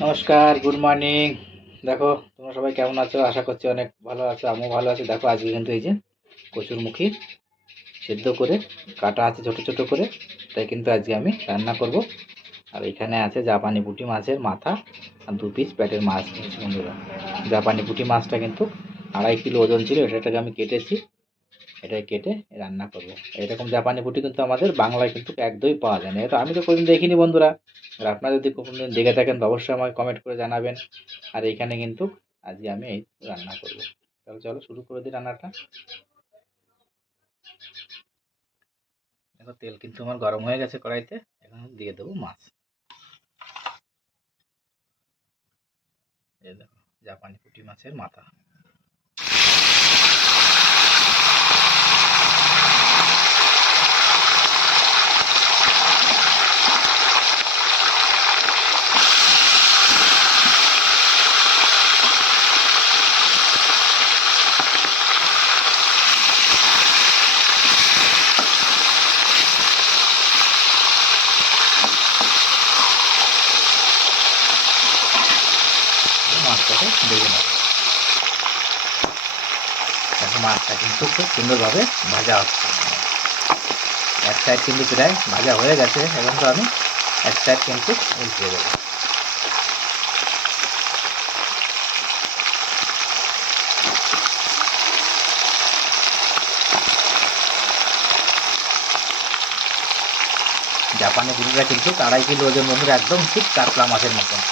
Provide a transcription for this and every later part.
নমস্কার, good morning. দেখো তোমরা সবাই কেমন আছো? আশা করছি অনেক ভালো আছো, আমিও ভালো আছি। দেখো আজকে কিন্তু এই যে কচুরমুখী সেদ্ধ করে কাটা আছে ছোট ছোট করে, তাই কিন্তু আজকে আমি রান্না করব। আর এখানে আছে জাপানি পুঁটি মাছের মাথা আর 2 পিস পেটের মাছ নিয়েছি বন্ধুরা। জাপানি পুঁটি মাছটা কিন্তু 2.5 কিলো ওজন ছিল, এটাকে আমি কেটেছি। এটাই কেটে রান্না করব। এরকম জাপানি পুঁটি কিন্তু আমাদের বাংলায় কিন্তু একদমই পাওয়া যায় না, এটা আমি তো কোনোদিন দেখিনি বন্ধুরা। আর আপনারা যদি কোনোদিন দেখে থাকেন তো অবশ্যই আমাকে কমেন্ট করে জানাবেন। আর এইখানে কিন্তু আজকে আমি এই রান্না করব। তাহলে চলো শুরু করে দিই রান্নাটা। দেখো তেল কিন্তু আমার গরম হয়ে গেছে কড়াইতে, এখন দিয়ে দেবো মাছ। এই দেখো জাপানি পুঁটি মাছের মাথা। মাছটাকে ভেজে নেব। দেখো মাছটা কিন্তু খুব সুন্দরভাবে ভাজা হচ্ছে। এক সাইড কিন্তু প্রায় ভাজা হয়ে গেছে, এখন তো আমি এক সাইড কিন্তু উল্টে দেবো। জাপানি পুঁটিটা কিন্তু 2.5 কিলো ওজন বন্ধুরা, একদম ঠিক কাতলা মাছের মতন।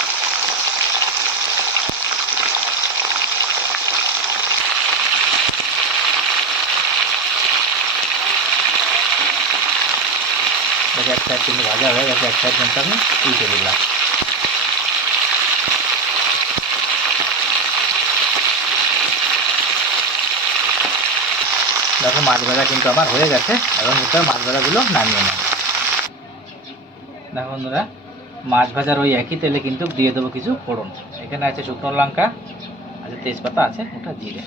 দেখো এক সাইড কিন্তু ভাজা হয়ে গেছে, এক সাইড কিন্তু আমি উল্টে দিলাম। দেখো মাছ ভাজা কিন্তু আমার হয়ে গেছে, এখন কিন্তু মাছ ভাজাগুলো নামিয়ে নেব। দেখো বন্ধুরা, মাছ ভাজার ওই একই তেলে কিন্তু দিয়ে দেবো কিছু ফোড়ন। এখানে আছে শুকনো লঙ্কা, আছে তেজপাতা, আছে ওটা জিরে।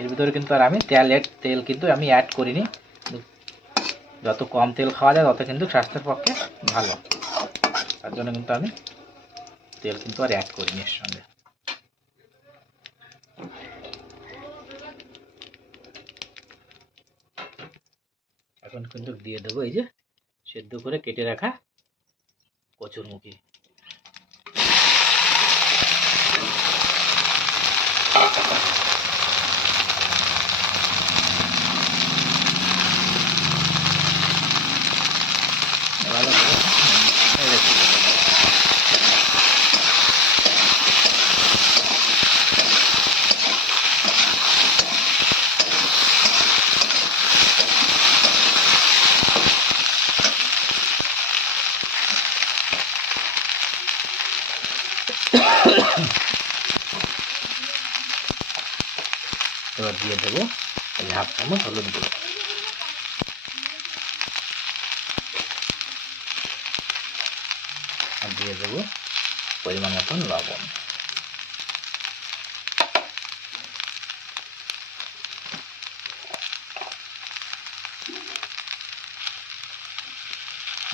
এর ভিতরে কিন্তু আর আমি তেল কিন্তু আমি অ্যাড করিনি। যত কম তেল খাওয়া যায় তত কিন্তু স্বাস্থ্যের পক্ষে ভালো, তার জন্য কিন্তু আমি তেল কিন্তু আর অ্যাড করিনি এর সঙ্গে। এখন কিন্তু দিয়ে দেবো এই যে সেদ্ধ করে কেটে রাখা কচুরমুখী। ভালো করে নেড়ে চেড়ে দেবো। এবার দিয়ে দেবো এই 1/2 চামচ হলুদ গুঁড়ো। আর দিয়ে দেবো পরিমাণ মতন লবণ।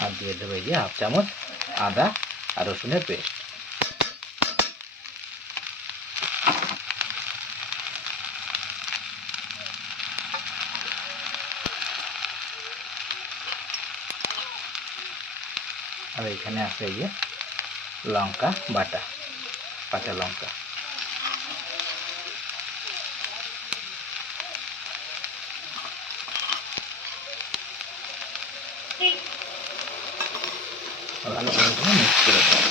আর দিয়ে দেবো এই যে 1/2 চামচ আদা আর রসুনের পেস্ট। আর এখানে আছে এই যে লঙ্কা বাটা, কাঁচা লঙ্কা। ভালো করে মিক্স করে দেবো।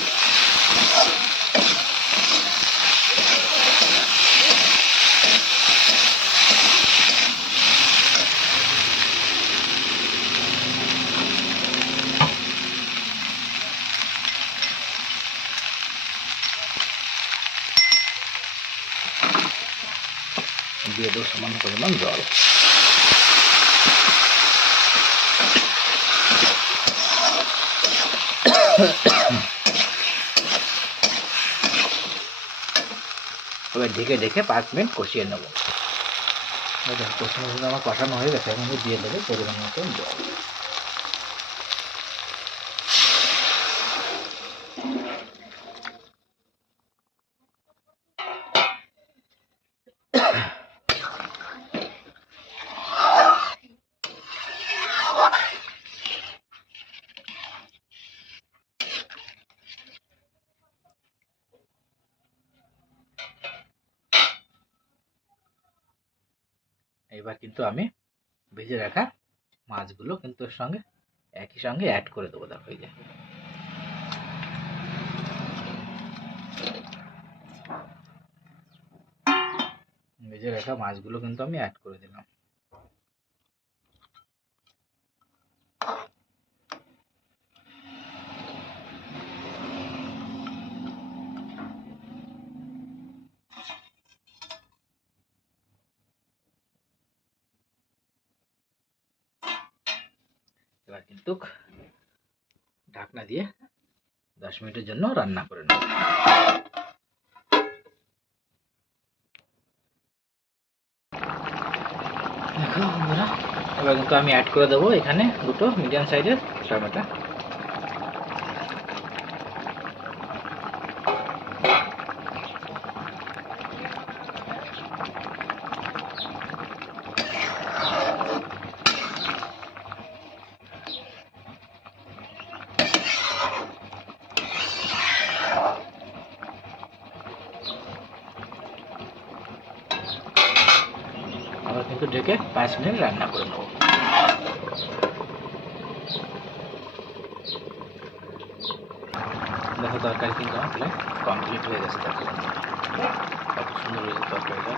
দিয়ে দেবো সামান্য পরিমাণ জল। এবার ঢেকে ঢেকে 5 মিনিট কষিয়ে নেবো। কষানো আমার কষানো হয়ে গেছে, এখন দিয়ে দেবো পরিমাণ মতো জল। এবার কিন্তু আমি ভেজে রাখা মাছগুলো কিন্তু এর সঙ্গে একই সঙ্গে অ্যাড করে দেবো। দেখো এই যে ভেজে রাখা মাছগুলো কিন্তু আমি অ্যাড করে দিলাম। এবার কিন্তু ঢাকনা দিয়ে 10 মিনিটের জন্য রান্না করে নেব। দেখো বন্ধুরা, এবার কিন্তু আমি অ্যাড করে দেবো এখানে দুটো মিডিয়াম সাইজের টমেটো। আবার কিন্তু ঢেকে 5 মিনিট রান্না করে নেব। দেখো তরকারি কিন্তু আমার প্রায় কমপ্লিট হয়ে গেছে। দেখো কত সুন্দর হয়েছে তরকারিটা।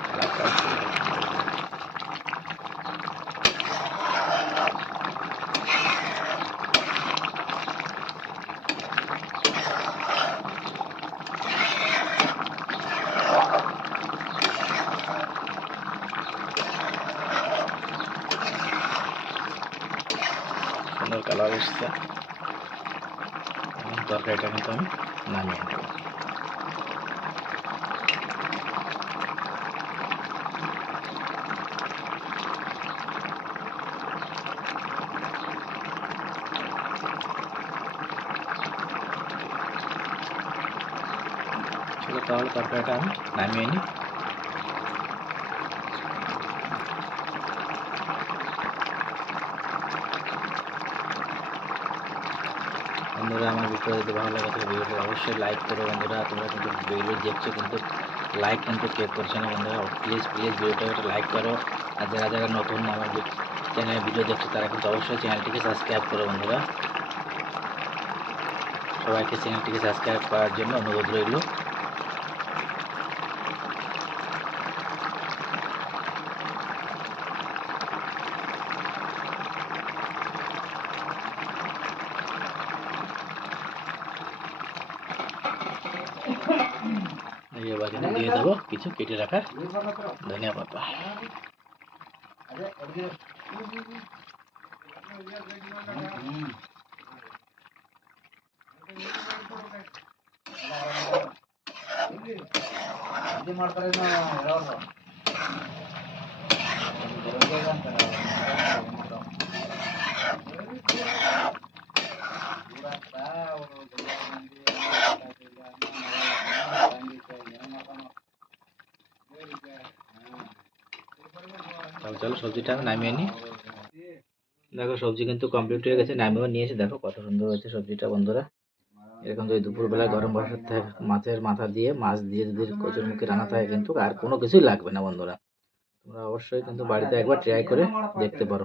সুন্দর কালার এসছে। তরকারিটা কিন্তু আমি নামিয়ে নেব। চলো তাহলে তরকারিটা আমি নামিয়ে নিই। বন্ধুরা আমার ভিডিও যদি ভালো লাগে তাহলে ভিডিওটি অবশ্যই লাইক করো। বন্ধুরা তোমরা কিন্তু ভিডিও দেখছো কিন্তু লাইক কিন্তু কেউ করছে না। বন্ধুরা প্লিজ ভিডিওটা একটা লাইক করো। আর যারা যারা নতুন আমার চ্যানেলে ভিডিও দেখছো তারা কিন্তু অবশ্যই চ্যানেলটিকে সাবস্ক্রাইব করো। বন্ধুরা সবাইকে চ্যানেলটিকে সাবস্ক্রাইব করার জন্য অনুরোধ রইল। এবার কিন্তু দিয়ে দেবো কিছু কেটে রাখা ধনিয়া পাতা। চলো সবজিটা আমি নামিয়ে নিই। দেখো সবজি কিন্তু কমপ্লিট হয়ে গেছে, নামিয়েও নিয়েছি। দেখো কত সুন্দর হয়েছে সবজিটা। বন্ধুরা এরকম যদি দুপুরবেলায় গরম বসাতে মাছের মাথা দিয়ে মাছ দিয়ে যদি কচুরমুখী রান্না থাকে কিন্তু আর কোনো কিছুই লাগবে না। বন্ধুরা তোমরা অবশ্যই কিন্তু বাড়িতে একবার ট্রাই করে দেখতে পারো।